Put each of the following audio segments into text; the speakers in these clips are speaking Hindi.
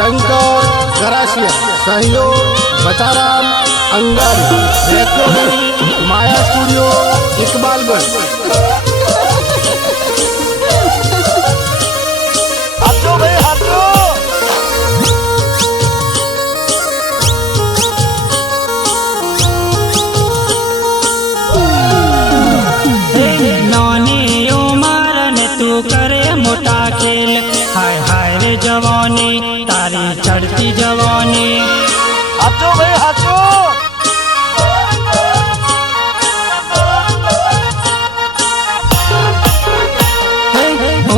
शंकर गरासिया, सहयोग बताराम अंगारी, रेकॉर्डिंग माया स्टूडियो इकबालगंज। करे मोटा खेल, हाय हाय रे जवानी, तारी चढ़ती जवानी। हाथों भाई हाथों।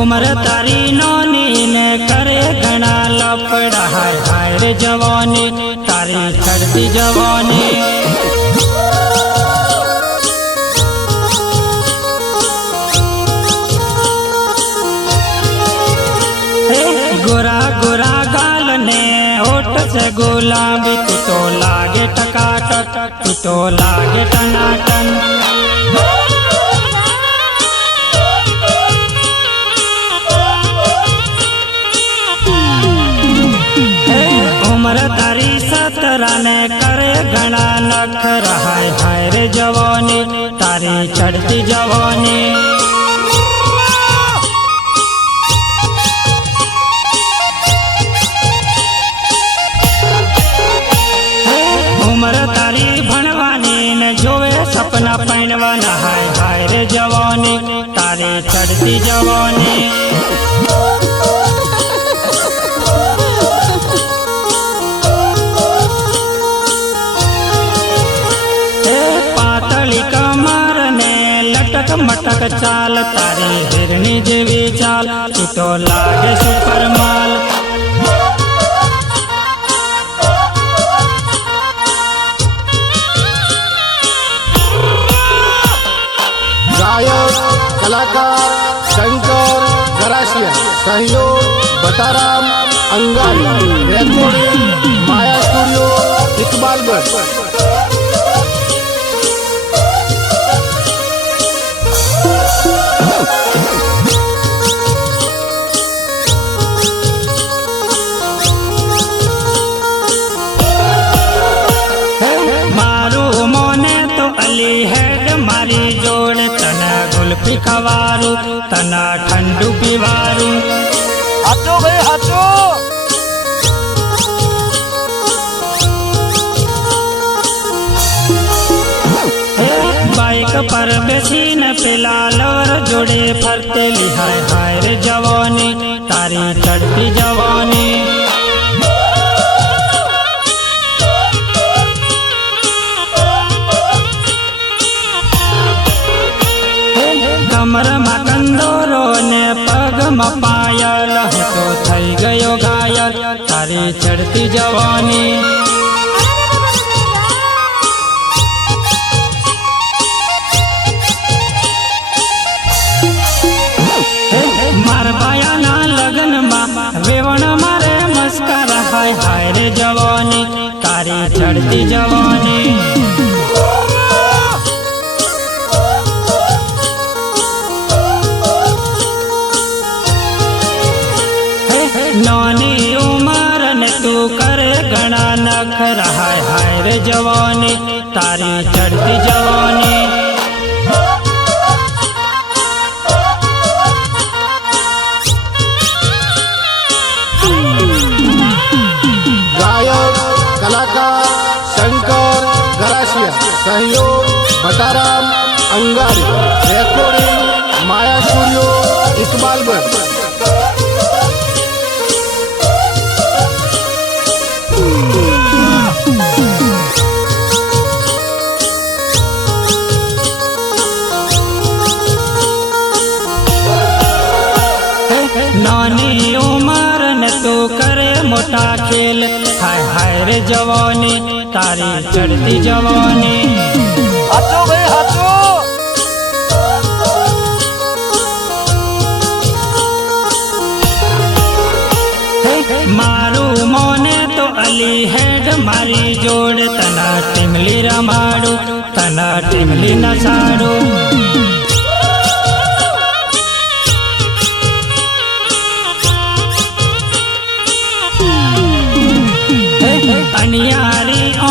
उम्र तारी नौनी ने करे घना लफड़ा, हाय हाय रे जवानी, तारी चढ़ती जवानी। गोरा गोरा गाल ने होठ से गुलाबी, तू तो लागे टकाटक, तू तो लागे टनाटन। उम्र तारी 17 ने करे घना नखरा, हाय हाय रे जवानी, तारी चढ़ती जवानी। उम्र तारी भणवानी न जोवे सपना पैनवाना, हाय हाय रे जवानी, तारी चढ़ती जवानी। पातली कमर ने लटक मटक चाल, तारी हिरनी जेवी चाल, तू तो लागे सुपर माल। गायक कलाकार शंकर गरासिया, सहयोग बताराम अंगारी, रेकॉर्डिंग माया स्टूडियो इकबालगंज। मारू मोने तो अली हेड मारी जोड़, तना गुल्फी खवारू, तना ठंडू पीवारू। हाथों भाई हाथों। बाइक पर बेसी न पिलाल और जोड़े फरतेली, हाय हाय रे जवानी, तारी चढ़ती जवानी। कमर में कंदोरो ने पग में पायल, तो थई गयो घायल, तारी चढ़ती जवानी। मार बयाना लगन मा वेवण मारे मस्करा, हाय हाय रे जवानी, तारी चढ़ती जवानी। नौनी उमर ने तू करे घना नखरा, हाय हाय रे जवानी, तारी चढ़ती जवानी। गायक कलाकार शंकर गरासिया, सहयोग बताराम अंगारी, रेकॉर्डिंग माया स्टूडियो इकबालगंज। नानी उमर न तू करे मोटा खेल, हाय हाय रे जवानी, तारी चढ़ती जवानी। हाथों भाई हाथों। मारू मोने तो अली हेड मारी जोड़, तना टिमली रमाड़ू, तना टिमली नसाड़ू।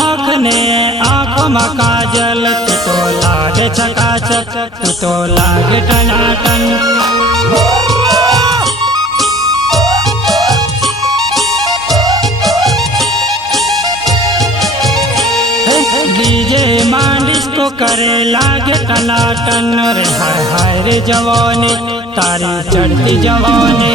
आँख ने आँखों में काजल तू तो लागे चकाचक तू तो लागे टनाटन डीजे मांडिस को करे लागे टनाटन रे हाय हाय रे जवानी तारी चढ़ती जवानी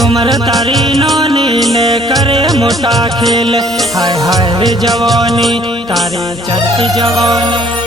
उम्र तारी नानी ने करे मोटा खेल हाय हाय रे जवानी तारी चढ़ती जवानी।